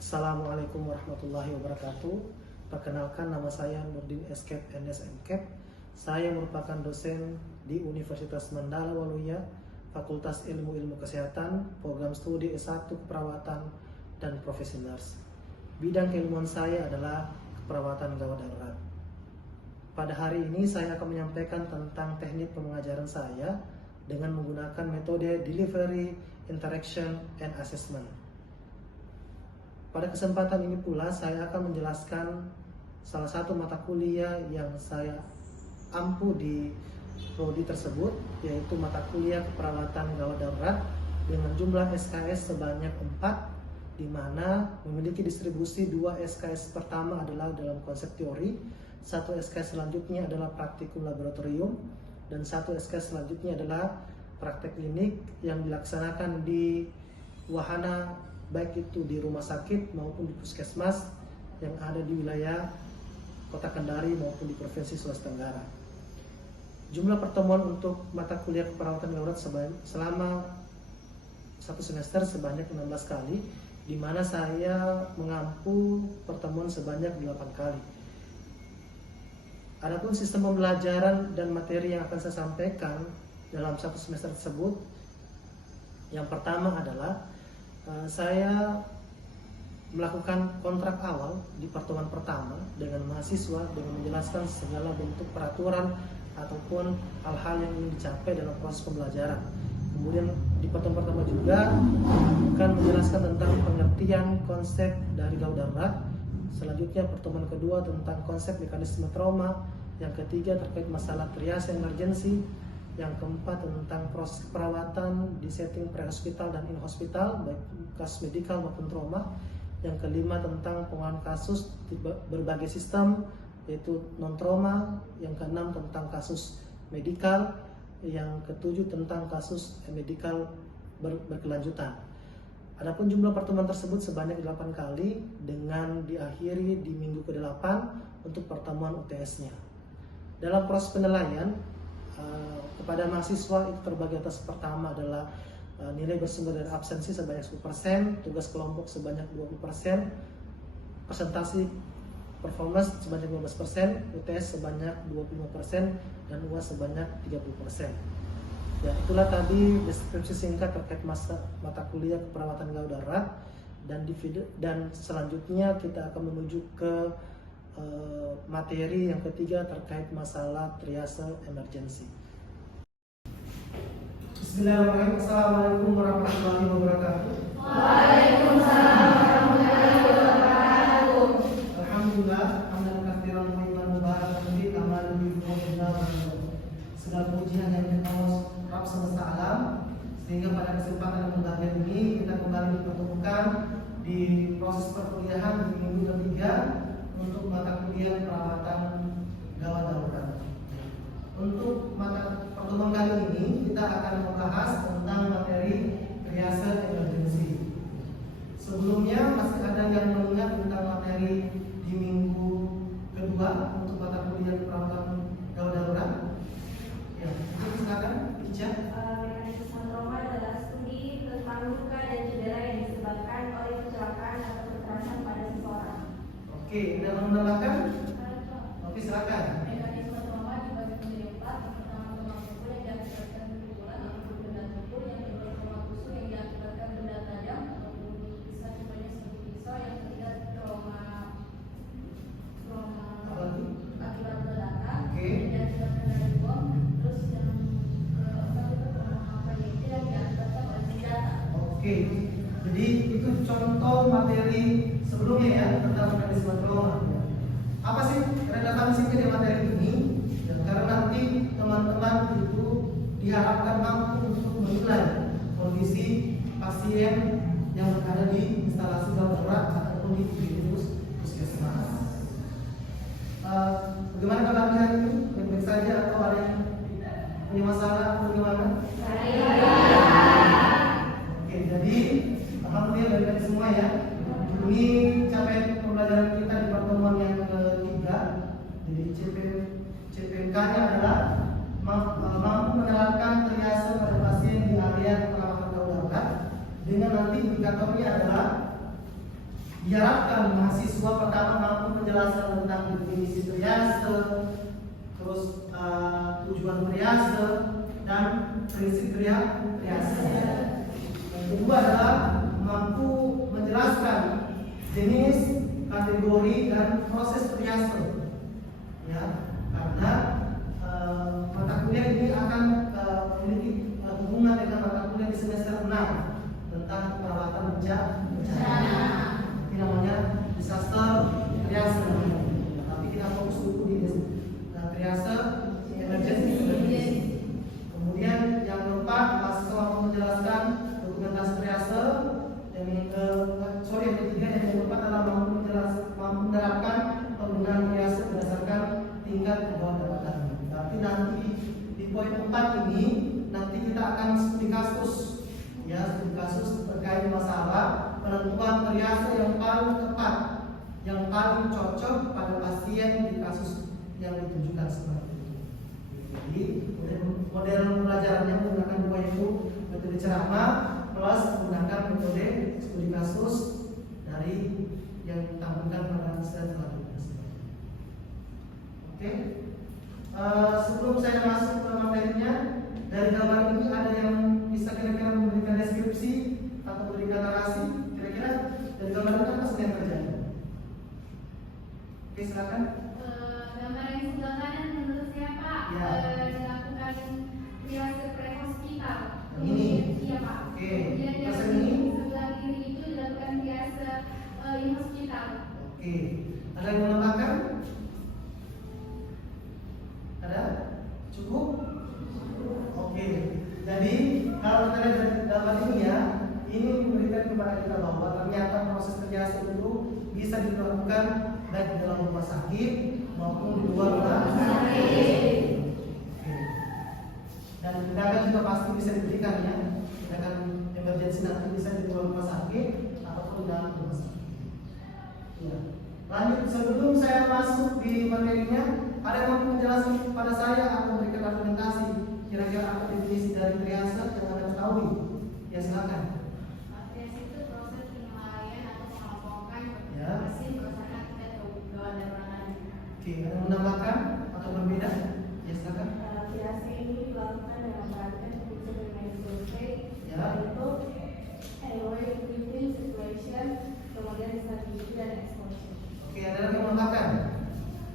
Assalamualaikum warahmatullahi wabarakatuh. Perkenalkan, nama saya Nurdin Escape NS MCAP. Saya merupakan dosen di Universitas Mandala Waluya, Fakultas Ilmu Kesehatan, Program Studi S1 Keperawatan dan Profesi Nurse. Bidang keilmuan saya adalah keperawatan gawat darurat. Pada hari ini saya akan menyampaikan tentang teknik pengajaran saya dengan menggunakan metode Delivery, Interaction, and Assessment. Pada kesempatan ini pula saya akan menjelaskan salah satu mata kuliah yang saya ampu di prodi tersebut, yaitu mata kuliah keperawatan gawat darurat dengan jumlah SKS sebanyak 4, di mana memiliki distribusi 2 SKS pertama adalah dalam konsep teori, 1 SKS selanjutnya adalah praktikum laboratorium, dan 1 SKS selanjutnya adalah praktek klinik yang dilaksanakan di wahana baik itu di rumah sakit maupun di puskesmas yang ada di wilayah Kota Kendari maupun di Provinsi Sulawesi Tenggara. Jumlah pertemuan untuk mata kuliah keperawatan darurat selama 1 semester sebanyak 16 kali, di mana saya mengampu pertemuan sebanyak 8 kali. Adapun sistem pembelajaran dan materi yang akan saya sampaikan dalam 1 semester tersebut, yang pertama adalah saya melakukan kontrak awal di pertemuan pertama dengan mahasiswa dengan menjelaskan segala bentuk peraturan ataupun hal-hal yang ingin dicapai dalam proses pembelajaran. Kemudian di pertemuan pertama juga akan menjelaskan tentang pengertian konsep dari gawat darurat. Selanjutnya pertemuan kedua tentang konsep mekanisme trauma. Yang ketiga terkait masalah triase emergensi. Yang keempat tentang proses perawatan di setting pre-hospital dan in-hospital, baik kasus medikal maupun trauma. Yang kelima tentang penanganan kasus di berbagai sistem, yaitu non-trauma. Yang keenam tentang kasus medikal. Yang ketujuh tentang kasus medikal berkelanjutan. Adapun jumlah pertemuan tersebut sebanyak 8 kali dengan diakhiri di minggu ke-8 untuk pertemuan UTS-nya. Dalam proses penilaian kepada mahasiswa itu terbagi atas pertama adalah nilai bersumber dari absensi sebanyak 10%, tugas kelompok sebanyak 20%, presentasi performance sebanyak 15%, UTS sebanyak 25%, dan UAS sebanyak 30%. Ya, itulah tadi deskripsi singkat terkait mata kuliah keperawatan gawat darurat, dan selanjutnya kita akan menuju ke materi yang ketiga terkait masalah triase emergensi. Bismillahirrahmanirrahim. Assalamualaikum warahmatullahi wabarakatuh. Waalaikumsalam warahmatullahi wabarakatuh. Alhamdulillah, hamdan katsiran thayyiban mubarakan fihi kama yuhibbu Rabbuna. Segala puji hanya milik Allah Rabb semesta alam, sehingga pada kesempatan yang mulia ini kita kembali dipertemukan di proses perkuliahan di minggu ketiga untuk mata kuliah perawatan gawat darurat. Untuk mata pertemuan kali ini kita akan membahas tentang materi triase emergensi. Sebelumnya masih ada yang mengingat tentang materi di minggu kedua untuk mata kuliah perawatan gawat darurat? Ya, silakan Ica. Mekanisme trauma adalah studi tentang luka dan cedera yang disebabkan oleh kecelakaan atau kekerasan pada seseorang. Oke, sudah menambahkan? Oke, silakan. Mekanisme trauma dibagi menjadi 4. Pertama, trauma pukul yang diakibatkan pukulan ataupun benda tubuh. Yang kedua, trauma tusuk yang diakibatkan benda tajam ataupun bisa contohnya seperti pisau. Yang ketiga, trauma akibat ledakan yang diakibatkan dari bom. Terus yang keempat itu trauma projektil yang diakibatkan oleh senjata. Oke, jadi itu contoh materi sebelumnya ya tentang mekanisme trauma. Apa sih relevansi dari materi ini? Dan karena nanti teman-teman itu diharapkan mampu untuk menilai kondisi pasien yang berada di instalasi gawat darurat ataupun di puskesmas. Bagaimana kabarnya hari ini? Baik-baik saja atau ada yang punya masalah atau bagaimana? Oke, jadi alhamdulillah dari semua ya. Ini capaian pembelajaran kita di pertemuan yang ketiga. Jadi CPK-nya adalah mampu menerapkan triase pada pasien di area perawatan gawat darurat dengan nanti indikatornya adalah diharapkan mahasiswa pertama mampu menjelaskan tentang definisi triase, terus tujuan triase dan prinsip triase. Yang kedua adalah mampu menjelaskan jenis, kategori dan proses triase. Ya, karena mata kuliah ini akan memiliki hubungan dengan mata kuliah di semester 6 tentang perawatan bencana. Ini namanya disaster triase. Tapi kita fokus dulu di triase emergency. Kemudian yang keempat, mahasiswa mampu menjelaskan dokumentasi triase. Yang ketiga yang keempat adalah mampu menerapkan penggunaan triase berdasarkan tingkat kewaspadaan. Berarti nanti di poin 4 ini nanti kita akan studi kasus, ya, studi kasus terkait masalah penentuan triase yang paling tepat, yang paling cocok pada pasien di kasus yang ditunjukkan seperti itu. Jadi model pembelajarannya menggunakan dua, yaitu metode ceramah plus menggunakan metode studi kasus dari yang ditampilkan pada slide selanjutnya. Oke. Sebelum saya masuk ke materinya, dari gambar ini ada yang bisa kira-kira memberikan deskripsi atau memberikan narasi? Kira-kira dari gambar ini apa yang terjadi? Oke, silakan. Gambar yang sebelah kanan menurut saya Pak, Ya. dilakukan triase pre-hospital. Ini. Iya Pak. Oke. Kemudian yang Terus ini? sebelah kiri itu dilakukan triase in hospital. Oke. Ada yang menambahkan? Ada? Cukup? Oke. Jadi kalau kita lihat dari gambar ini ya, ini memberikan kepada kita bahwa ternyata proses triase itu bisa dilakukan baik di dalam rumah sakit maupun di luar rumah sakit. Dan tindakan juga pasti bisa diberikan ya. Tindakan emergensi nanti bisa di luar rumah sakit ataupun di dalam rumah sakit. Ya. Lanjut, sebelum saya masuk di materinya, ada yang mau menjelaskan kepada saya atau memberikan argumentasi kira-kira apa definisi dari triase yang Anda ketahui? Ya, silakan. Triase itu proses penilaian atau pengelompokan Ya. pasien berdasarkan tingkat kegawat daruratan. Oke, ada yang menambahkan atau berbeda? Ya, silakan. Triase ini dilakukan dengan perhatian fungsi dengan survei, Ya. yaitu airway breathing situation, kemudian stability dan exposure. Oke, ada yang menambahkan?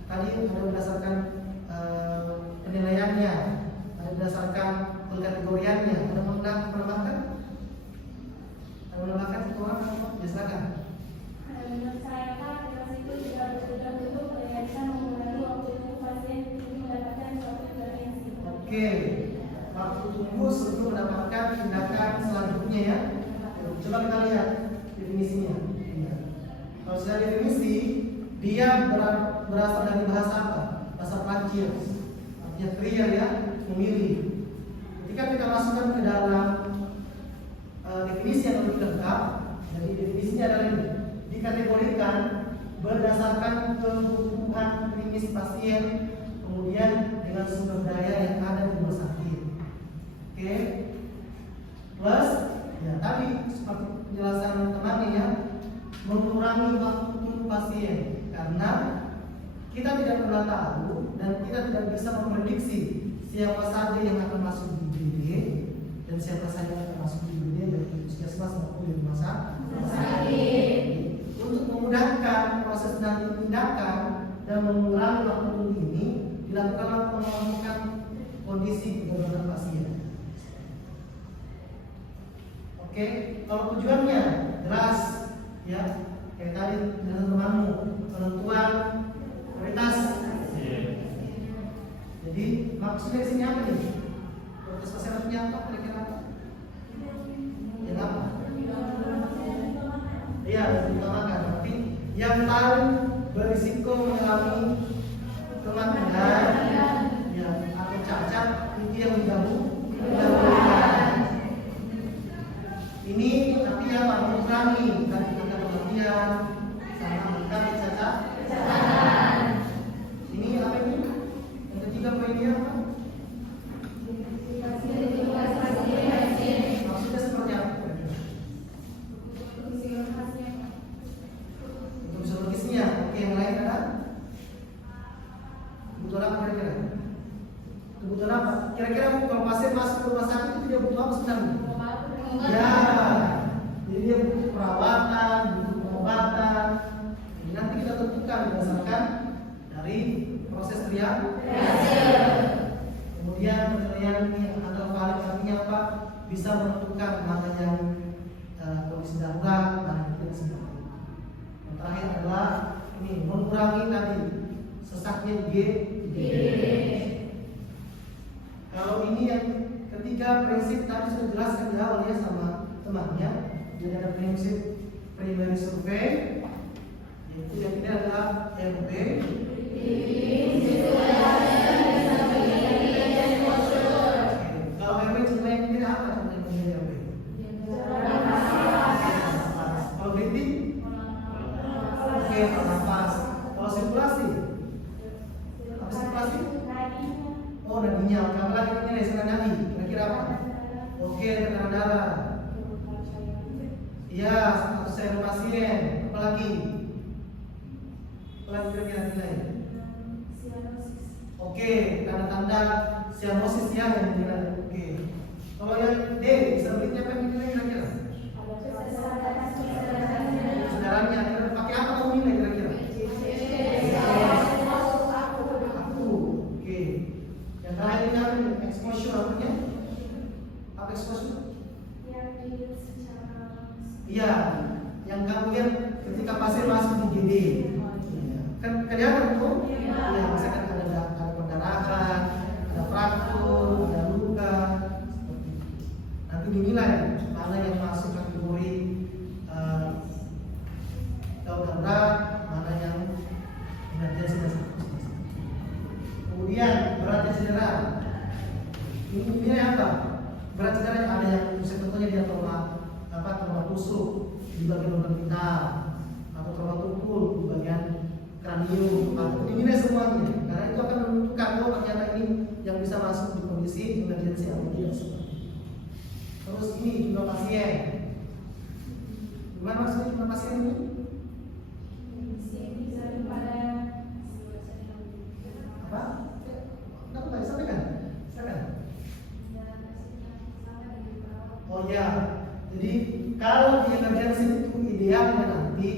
Tadi ada berdasarkan penilaiannya, ada berdasarkan pengkategoriannya, ada menambahkan? Ada menambahkan satu orang? Ya, silakan. Menurut saya Pak, triase itu juga berbeda untuk penelitian mengurangi waktu tunggu pasien untuk mendapatkan suatu intervensi. Oke, waktu tunggu sebelum mendapatkan tindakan selanjutnya ya. Coba kita lihat definisinya. Ya. Kalau sudah definisi, dia berasal dari bahasa apa? Bahasa Prancis. Artinya trier ya, memilih. Ketika kita masukkan ke dalam definisi yang lebih lengkap, jadi definisinya adalah ini: dikategorikan berdasarkan kebutuhan klinis pasien, kemudian dengan sumber daya yang ada di rumah sakit. Oke. Plus, ya tadi seperti penjelasan temannya ya, mengurangi waktu tunggu pasien karena kita tidak pernah tahu dan kita tidak bisa memprediksi siapa saja yang akan masuk di IGD dan siapa saja yang akan masuk di IGD baik di puskesmas maupun di rumah sakit. Untuk memudahkan proses nanti tindakan dan mengurangi waktu tunggu ini, dilakukan pengelompokan kondisi keberadaan pasien. Oke, kalau tujuannya jelas ya, kayak tadi dengan temanmu, penentuan prioritas. Jadi maksudnya di sini apa nih? Prioritas kesehatannya apa kira-kira? Yang apa? Iya, diutamakan. Tapi yang paling berisiko mengalami kematian, ya, atau cacat itu yang didahulukan. Ini tapi yang mengurangi tadi tingkat kematian sama meningkat cacat. Ini apa ini? Yang ketiga poinnya apa? Maksudnya seperti apa? masuk ke rumah sakit itu dia butuh apa sebenarnya? Ya, jadi dia butuh perawatan, butuh pengobatan. Jadi nanti kita tentukan berdasarkan dari proses triage. Kemudian penilaian ini antara valid artinya apa? Bisa menentukan mana yang kondisi darurat, mana yang tidak sedang. Yang terakhir adalah ini mengurangi tadi sesaknya G. Kalau ini yang ketiga prinsip tadi sudah jelaskan di awal ya sama temannya. Jadi ada prinsip primary survey, yaitu yang ini adalah RB. Kalau RB sebenarnya ini apa sebenarnya RB? Kalau breathing, oke, nafas. Kalau sirkulasi, apa sirkulasi? Oh, nadinya. Kamu lagi ini restoran nadi. Kira-kira apa? Oke, tekanan darah. Iya, status serum pasien. Apa lagi? Apa lagi kira-kira nilai? Oke, tanda-tanda sianosis ya yang dinilai. Oke. Kalau yang D, disability apa yang dinilai kira-kira? Saudaranya, pakai apa kamu nilai kira-kira? Oke. Yang terakhir ini apa? Exposure artinya? Apa exposure? Iya, yang kamu lihat ketika pasien masuk di GD. Kan kelihatan tuh? Ya, misalkan ada pendarahan, ada fraktur, ada luka. Nanti dinilai mana yang masuk kategori darurat, mana yang emergency dan seterusnya. Kemudian beratnya cedera. Ini apa? Berat cedera ada yang sebetulnya dia trauma tusuk di bagian organ vital atau trauma tumpul di bagian kranium. Ini semuanya karena itu akan menentukan oh ternyata ini yang bisa masuk di kondisi emergency atau tidak seperti itu. Terus ini jumlah pasien. Gimana maksudnya jumlah pasien ini? Apa? Kenapa tadi sampaikan? Silakan. Oh ya, jadi kalau di emergency itu idealnya nanti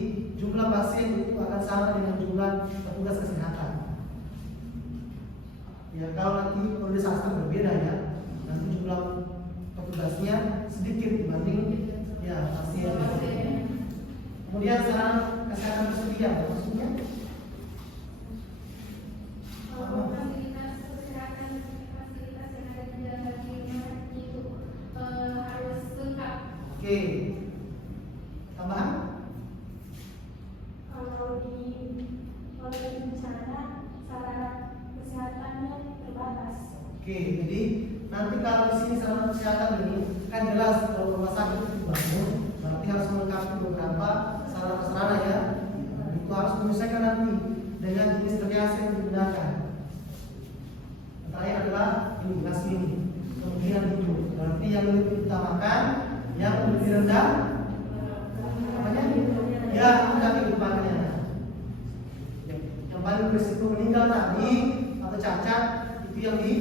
jumlah pasien itu akan sama dengan jumlah petugas kesehatan. Ya kalau nanti kalau disaster berbeda ya, nanti jumlah petugasnya sedikit dibanding ya pasien. Kemudian sarana kesehatan tersedia, maksudnya fasilitas kesehatan fasilitas yang ada di dalam bagian itu harus lengkap. Oke. Tambahan? Kalau di sana sarana kesehatannya terbatas. Oke, jadi nanti kalau di sini sarana kesehatan ini kan jelas kalau rumah sakit itu dibangun, berarti harus melengkapi beberapa sarana ya. Itu harus menyesuaikan nanti dengan jenis triase yang digunakan. Yang terakhir adalah ini nasi ini, kemudian itu berarti yang lebih diutamakan, yang lebih rendah, namanya ya angka kehidupannya. Yang paling berisiko meninggal tadi atau cacat itu yang di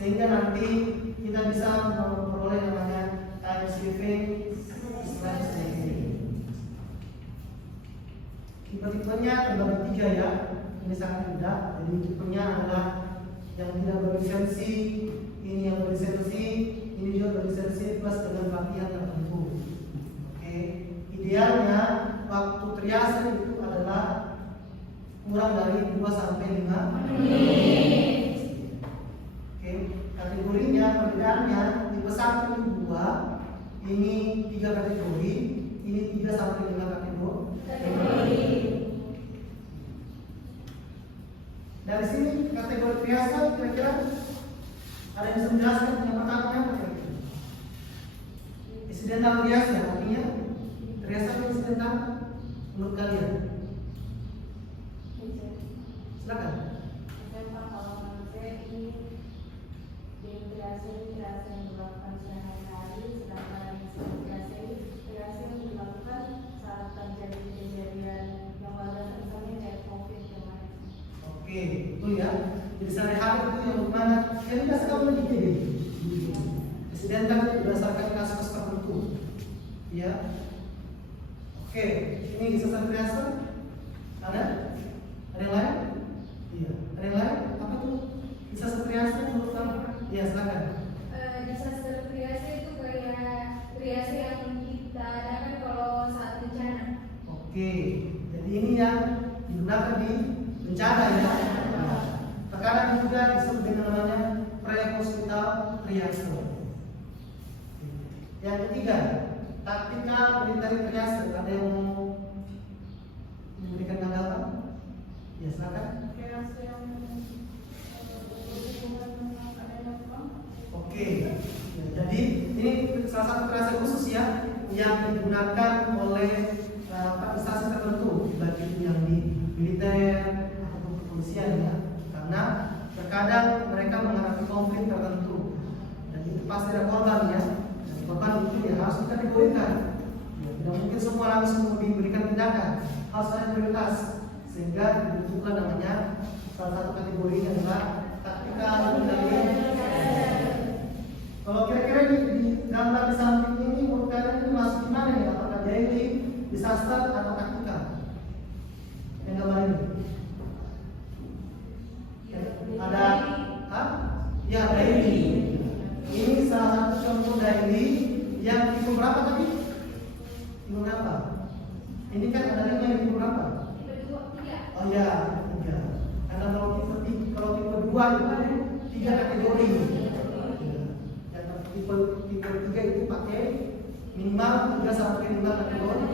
sehingga nanti kita bisa memperoleh namanya time saving, stress saving. Tipe-tipenya terbagi 3 ya. Ini sangat mudah. Jadi tipenya adalah yang tidak berlisensi, ini yang berlisensi, ini juga berlisensi plus dengan pelatihan tertentu. Oke, idealnya waktu triase itu adalah kurang dari 2 sampai 5 menit. Oke, kategorinya perbedaannya tipe 1 ini 2, ini 3 kategori, ini 3 sampai 5 kategori. Dari sini kategori triase kira-kira ada yang bisa menjelaskan yang pertama apa kira-kira? Insidental triase artinya triase atau insidental menurut kalian? Silakan. Kalau menurut saya ini triase yang dilakukan sehari-hari, sedangkan triase yang dilakukan saat terjadi kejadian yang wajar misalnya kayak COVID kemarin. Oke, Oke, betul ya. Jadi sehari-hari itu yang mana? Yang tidak sekali lagi jadi. Insidental berdasarkan kasus tertentu. Ya. Oke, ini bisa saya biasa. Ada? Ada yang lain? Iya. Ada yang lain? Apa tuh? Bisa setriasi menurut kamu? Iya, silakan. Disaster triase itu kayak triase yang kita adakan kalau saat bencana. Oke, jadi ini yang digunakan di bencana ya. Nah, terkadang juga disebut dengan namanya pre-hospital triage. Yang ketiga, taktikal military triage. Ada yang mau memberikan tanggapan? Ya, silakan. Triase yang berhubungan dengan adanya perang. Oke, ya, jadi ini salah satu triage khusus ya yang digunakan oleh instansi tertentu, baik itu yang di militer ataupun kepolisian ya, karena terkadang mereka menghadapi konflik tertentu dan itu pasti ada korban ya. Dan korban itu ya harus dikategorikan. Ya, tidak mungkin semua langsung diberikan tindakan, harus ada prioritas sehingga dibentukkan namanya salah satu kategori adalah taktikal militer. Kalau kira-kira di gambar di samping ini menurut kalian ini masuk di mana ya? Apakah dia ini disaster atau taktikal? Yang gambar ini ada, ya daily. Ini salah satu contoh daily yang tipe berapa tadi? Tipe berapa? Ini kan ada 5 yang tipe berapa? Oh ya, 3. Karena kalau tipe 2 itu 3 kategori. Tipe 3 itu pakai minimal 3 sampai 5 kategori.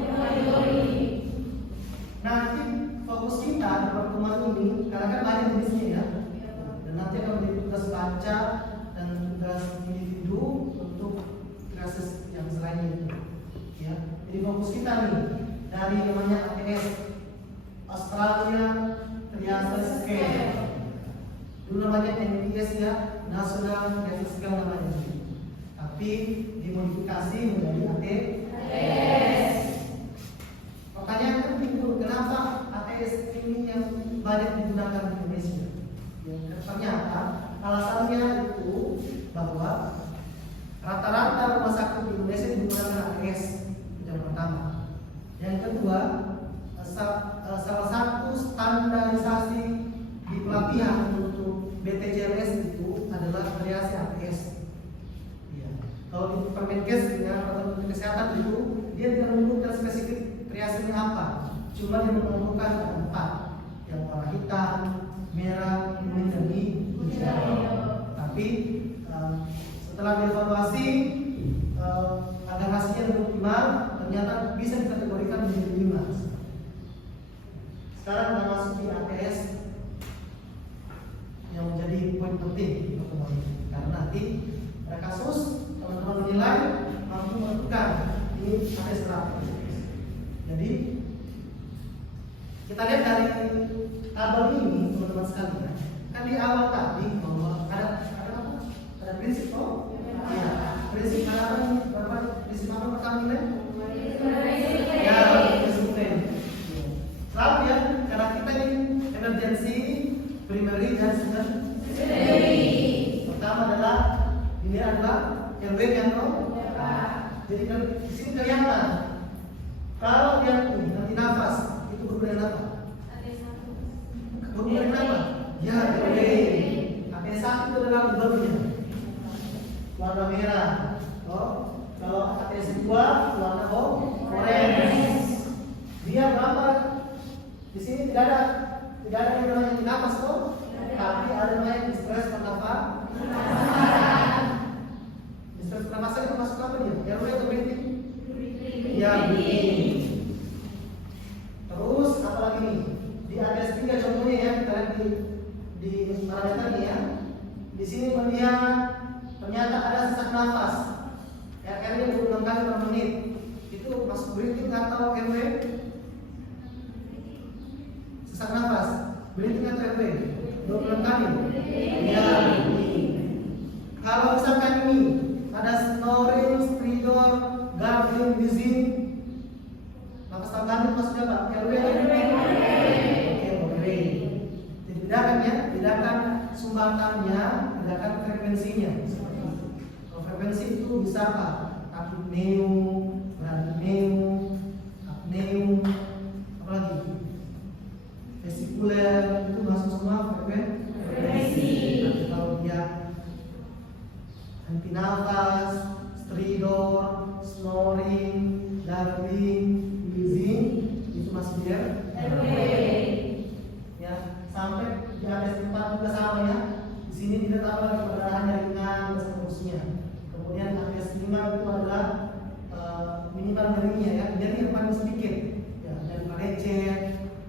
Nanti fokus kita di pertemuan ini karena kan banyak jenisnya ya. Dan nanti akan menjadi tugas baca dan tugas individu untuk krisis yang selain itu. Ya. Jadi fokus kita nih dari namanya ATS Australia Triage Scale. Dulu namanya NTS ya, National Triage Scale namanya. Tapi dimodifikasi menjadi ATS. Pertanyaan penting itu kenapa ATS ini yang banyak digunakan di Indonesia? Ya, ternyata alasannya itu bahwa rata-rata rumah sakit di Indonesia menggunakan ATS. Yang pertama. Yang kedua, salah satu standarisasi di pelatihan untuk BPJS itu adalah triase ATS. Kalau di Permenkes dengan Peraturan Kesehatan itu dia tidak menyebutkan spesifik triasenya apa, cuma dia menemukan ada 4, yang warna hitam, merah, kuning dan hijau. Tapi setelah dievaluasi agar hasilnya lebih optimal, ternyata bisa dikategorikan menjadi 5. Sekarang kita masuk di ATS yang menjadi poin penting di pertemuan ini, karena nanti ada kasus teman-teman menilai mampu menentukan ini ATS berapa. Jadi kita lihat dari tabel ini teman-teman sekalian, kan di awal tadi bahwa ada prinsip ya, prinsip berapa prinsip apa pertama nilai? Ya, prinsip nilai. Selalu ya, karena kita ini emergency, primary dan secondary. Pertama adalah ini adalah RW yang jadi di sini kelihatan kalau dia nanti nafas itu berguna apa? Berguna apa? Ya, RW. AT1 itu adalah bulbnya warna merah. Oh, kalau AT2 warna orange. Dia berapa? Di sini tidak ada yang namanya nafas toh, tapi ada namanya distress pernafasan. Distress pernafasan itu masuk apa dia? RW atau breathing? Ya, breathing. Terus apa lagi nih? Di ATS 3 contohnya ya, kita lihat di parameternya ya. Di sini melihat ternyata ada sesak nafas. RR-nya 26 kali per menit. Itu masuk breathing atau RW? Sesak nafas, breathing atau RW? 26 kali. Ya, kalau misalkan ini ada snoring, stridor, gargling, wheezing, nafas tambahan itu maksudnya apa? RW atau RW? Oke, RW. Dibedakan frekuensinya. Kalau frekuensi itu bisa apa? Apneum, bradineum, apneum, apalagi vesikuler, itu masuk semua frekuensi. Nanti kalau dia henti nafas, stridor, snoring, darling, wheezing, itu masih dia ya. Sampai di atas 4 juga sama ya. Di sini tidak tahu lagi perdarahannya ringan dan seterusnya. Kemudian atas 5 itu adalah minimal nyerinya ya, nyeri yang paling sedikit ya, dari lecet,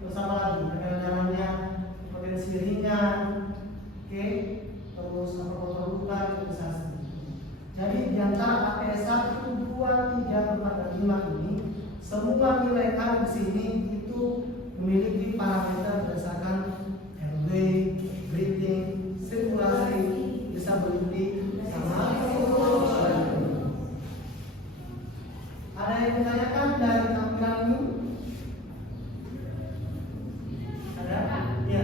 terus apa lagi, jalannya potensi ringan, oke, terus apa luka itu bisa. Jadi di antara ATS 1, 2, 3, 4, dan 5 ini semua nilai A di sini itu memiliki parameter berdasarkan airway, breathing, sirkulasi, disability, sama ada yang menanyakan dari tampilan ini? Ada? Ya.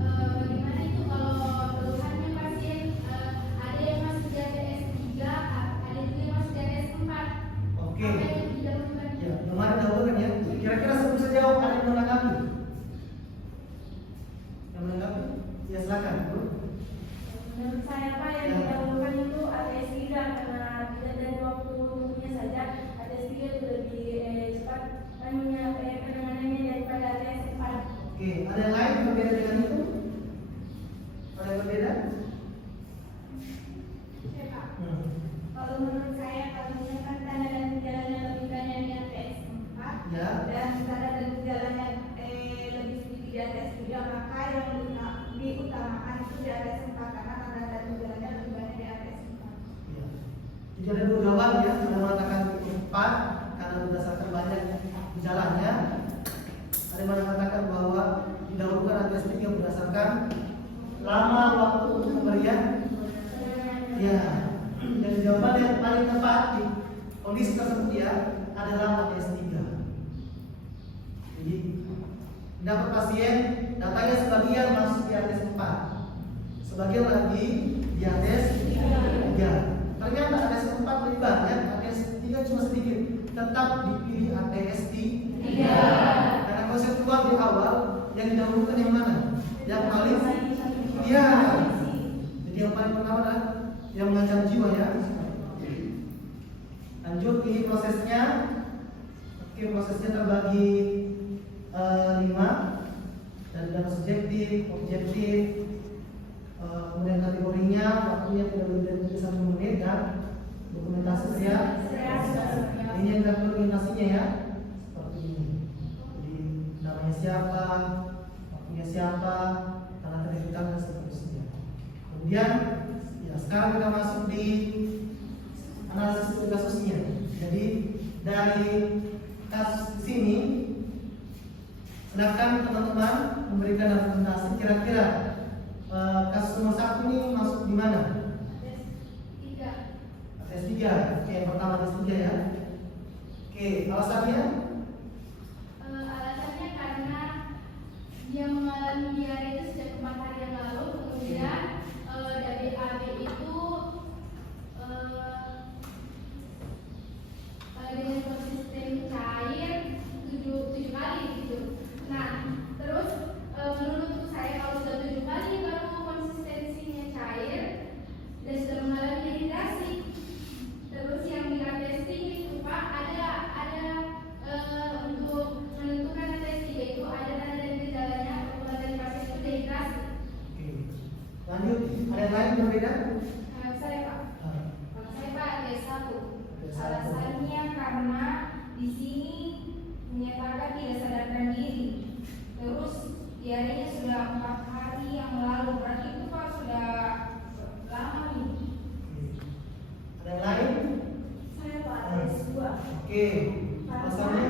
Bagaimana itu kalau keluhannya pasien ada yang masih di ATS 3, ada juga yang masih di ATS 4. Oke. Apa yang didahulukan? Ya, yang mana dahulukan ya? Kira-kira sebelum saya jawab ada yang menanggapi? Yang menanggapi? Ya silakan. Menurut saya Pak, yang didahulukan itu ATS 3 karena tidak dari waktunya saja ATS 3 itu lebih cepat penanganannya daripada ATS 4. Oke, ada yang lain yang berbeda dengan itu? Ada yang berbeda? Ya, Pak. Kalau menurut saya, kalau misalkan tanda dan gejalanya lebih banyak di ATS 4 Ya. dan tanda dan gejalanya lebih sedikit di ATS 3, maka yang diutamakan itu di ATS 4 karena tanda dan gejalanya lebih banyak di ATS 4. Ya. Jadi ada 2 jawaban ya, ada mengatakan 4 karena berdasarkan banyak gejalanya. Ada yang mengatakan bahwa didahulukan ATS 3 berdasarkan lama waktu untuk pemberian. Ya. Dan jawaban yang paling tepat di kondisi tersebut ya adalah ATS 3. Jadi dapat pasien datanya sebagian masuk di ATS 4, sebagian lagi di ATS 3. Ternyata ATS 4 lebih banyak, ATS 3 cuma sedikit. Tetap dipilih ATS 3 karena konseptual di awal yang didahulukan yang mana? Yang paling iya. Jadi yang paling pertama adalah yang mengancam jiwa ya. Lanjut, ini prosesnya. Oke, prosesnya terbagi 5 dan subjektif, objektif, kemudian kategorinya, waktunya tidak lebih dari 1 menit dan dokumentasi saya. Ini yang dokumentasinya ya, seperti ini. Jadi namanya siapa, waktunya siapa, tanggal terhitung dan seterusnya. Kemudian ya, sekarang kita masuk di analisis kasusnya. Jadi dari kasus sini, silakan teman-teman memberikan argumentasi kira-kira kasus nomor 1 ini masuk di mana? ATS 3. Oke, yang pertama ATS 3 ya. Oke, alasannya? Alasannya karena dia mengalami diare itu sejak 4 hari yang lalu, kemudian dari AB itu dengan konsisten cair 7 kali gitu. Nah, terus menurut saya kalau sudah 7 kali baru konsistensinya cair dan sudah mengalami dehidrasi. Terus yang di ATS 3 itu Pak ada untuk menentukan ATS 3 itu ada tanda dan gejalanya apabila dari pasien itu dehidrasi. Oke. Lanjut, ada yang lain berbeda? Saya Pak. Kalau saya Pak ATS 1. ATS 1. Alasannya karena di sini menyatakan tidak sadarkan diri. Terus diarenya sudah 4 hari yang lalu, berarti itu Pak sudah lama nih. Ada yang lain? Saya Pak ATS 2. Oke. Alasannya?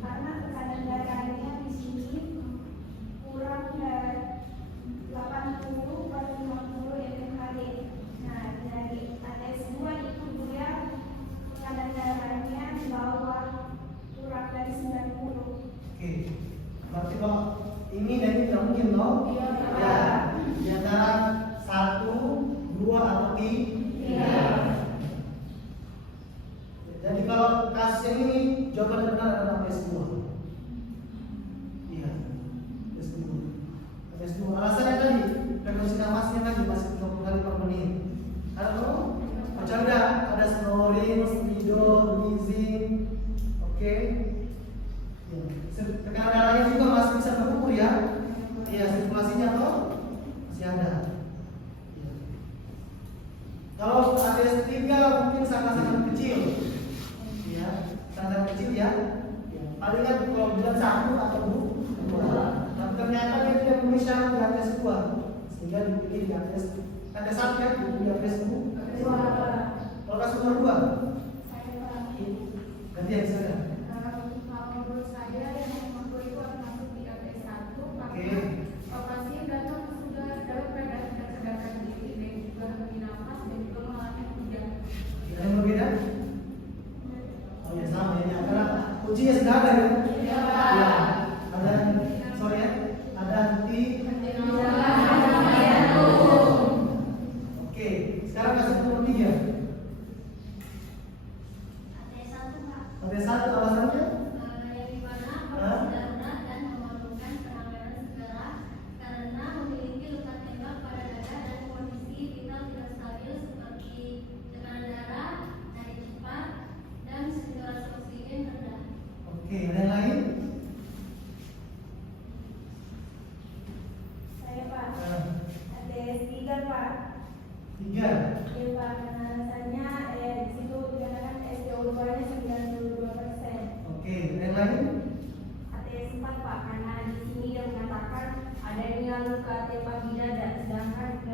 Karena tekanan darahnya di sini kurang dari 80 pada 50 mmHg. Nah, dari ATS 2 itu dia tekanan darahnya di bawah kurang dari 90. Oke. Berarti kalau ini dan ini tidak mungkin dong? Iya. Ya. Di antara 1, 2, 2 atau 3? Jadi kalau kasus yang ini jawaban yang benar adalah PS2. Iya, PS2. PS2. Alasannya tadi frekuensi nafasnya tadi masih 20 kali per menit. Kalau macam ada snoring, tidur, wheezing, oke. Ya. Tekanan darahnya juga masih bisa terukur ya. Iya, sirkulasinya toh masih ada. Ya. Kalau ATS 3 mungkin sangat-sangat kecil. Ya, sangat kecil ya. Ya. Paling kan kalau bilang 1 atau 2. Tapi ternyata dia tidak memenuhi syarat di ATS 2. Sehingga dipilih di ATS 1 ya, di ATS 2. Kalau kasus nomor 2, ganti yang bisa kan? Menurut saya yang nomor 2 itu akan masuk di ATS 1 karena pasien datang sudah dalam keadaan tidak sadarkan diri dan juga henti nafas dan juga mengalami hujan. Ada yang berbeda? Oh ya sama ini karena kuncinya sudah ada ya? Iya. Ya. Ada, sorry ya, ada henti. Oke, sekarang kasus nomor 3. Ada 1 alasannya? yang dimana kondisi darurat dan memerlukan penanganan segera karena memiliki luka tembak pada dada dan kondisi vital tidak stabil seperti tekanan darah, nadi cepat, dan saturasi oksigen rendah. Oke, ada yang lain? Saya Pak, ATS 3 Pak. 3. Iya Pak, karena alasannya di situ dikatakan SPO2-nya 92%. Oke, ada yang lain? ATS 4 Pak, karena di sini dia mengatakan adanya luka tembak di dada, sedangkan di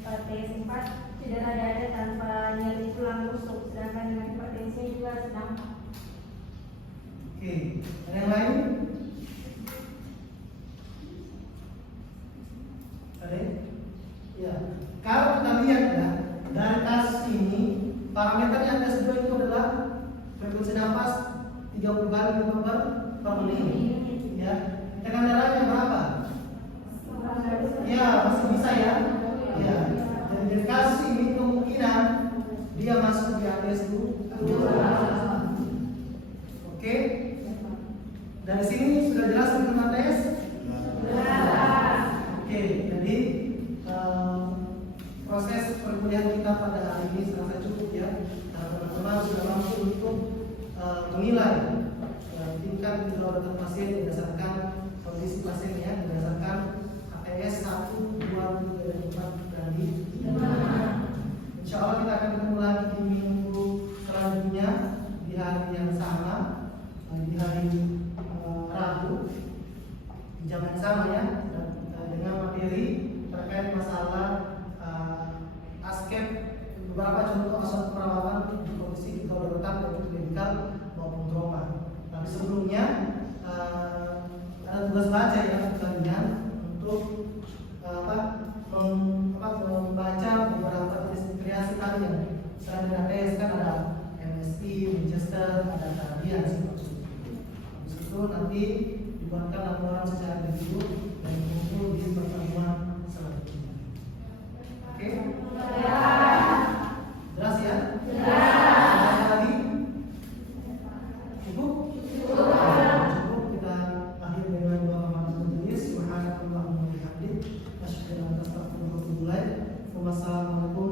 ATS 4 cedera dada tanpa nyeri tulang rusuk, sedangkan dengan hipertensi juga sedang. Oke, ada yang lain? Ada? Ya. Kalau kita lihat ya, dari kasus ini parameternya ATS 2 itu adalah frekuensi nafas 30 kali per menit. Ya. Tekanan darahnya berapa? Ya, masih bisa ya. Ya. Dan dari kasus ini kemungkinan dia masuk di ATS 2. Oke. Dari sini sudah jelas dengan ATS? Oke, jadi proses perkuliahan kita pada hari ini sangat cukup ya. Teman-teman sudah mampu untuk menilai tingkat kedaruratan pasien berdasarkan kondisi pasiennya, berdasarkan ATS 1, 2, 3, dan 4 dan 5. Insya Allah kita akan ketemu lagi di minggu selanjutnya di hari yang sama, di hari Rabu di jam yang sama ya, dengan materi terkait masalah askep, beberapa contoh aspek perawatan di kondisi kedaruratan baik medikal maupun trauma. Tapi sebelumnya ada tugas baca ya kalian untuk membaca beberapa kreasi kalian. Selain dari ATS kan ada MSI, Manchester, ada Guardian seperti itu. Habis itu nanti dibuatkan laporan secara individu dan dikumpul di pertemuan selanjutnya. Oke? Jelas ya? Ada lagi? Cukup? Cukup. Kita akhir dengan doa Muhammad tulis. Subhanakallahumma wa bihamdik, asyhadu an la ilaha illa anta, astaghfiruka wa atubu ilaik. Wassalamualaikum